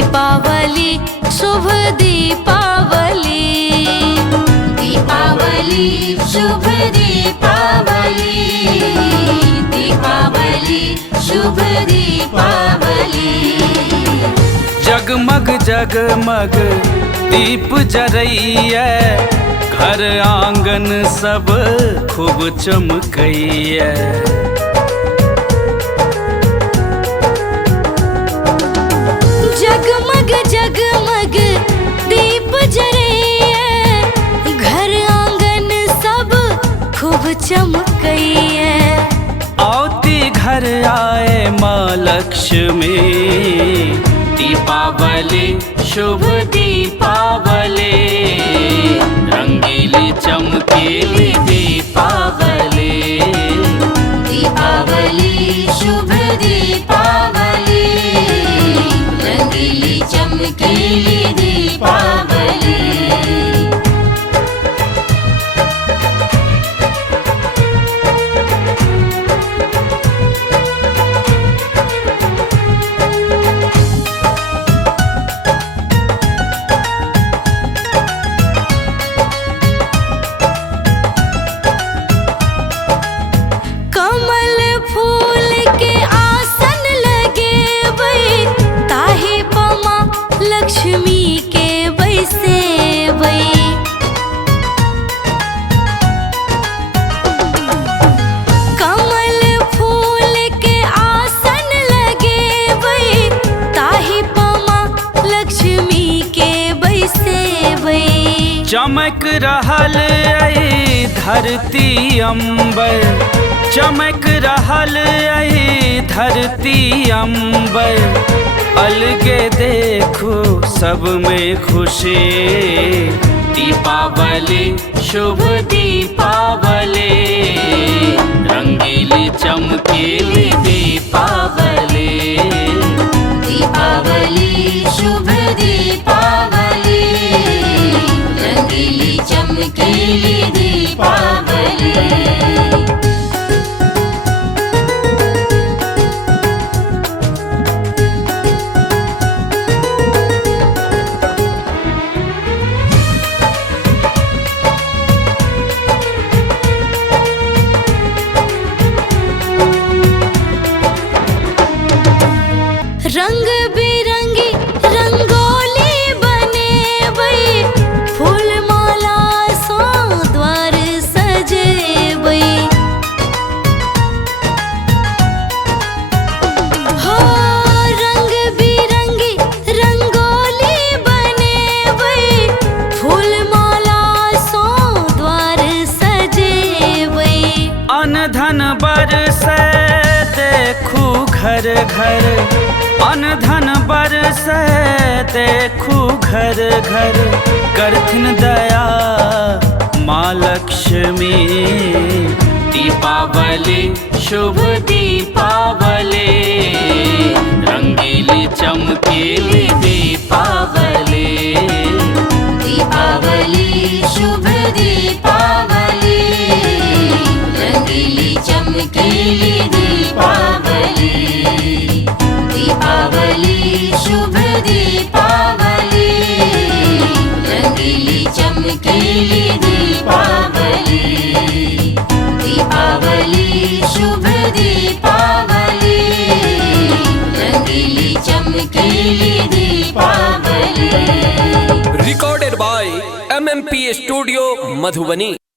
दीपावली शुभ दीपावली, दीपावली शुभ दीपावली, दीपावली शुभ दीपावली। जगमग जगमग दीप जरैया, घर आंगन सब खूब चमकैया। जगमग जगमग दीप जरैया, घर आंगन सब खूब चमकैया। औती घर आए माँ लक्ष्मी, दीपावली शुभ दीपावली, रंगीली चमकीली दीपावली। दीपावली शुभ दीपावली, रंगीली चमकीली दीपावली। लक्ष्मी के बैसे बई, कमल फूल के आसन लगे बई, ताही पमा लक्ष्मी के बैसे बई। चमक रहल आई धरती अंबर, चमक रहल आई धरती अंबर। अलगे देखो सब में खुशी, दीपावली शुभ दीपावली, रंगीली चमकीली दीपावली। दीपावली शुभ दीपावली, रंगीली चमकीली दीपावली। रंग बिरंगी रंगोली बने बई, फूल माला सो द्वार सजे बई। हो रंग बिरंगी रंगोली बने बई, फूल माला सो द्वार सजे बई। अन धन बरसे देखू घर घर, अन धन बरसे देखू घर घर। करथिन दया माँ लक्ष्मी, दीपावली शुभ दीपावली, रंगीली चमकीली दीपावली। दीपावली शुभ दीपावली, रंगीली चमकीली दीपावली। दीपावली शुभ दीपावली, रंगीली चमकीली दीपावली। दीपावली शुभ दीपावली, रंगीली चमकीली Deepawali. Recorded by MMP Studio, Madhubani।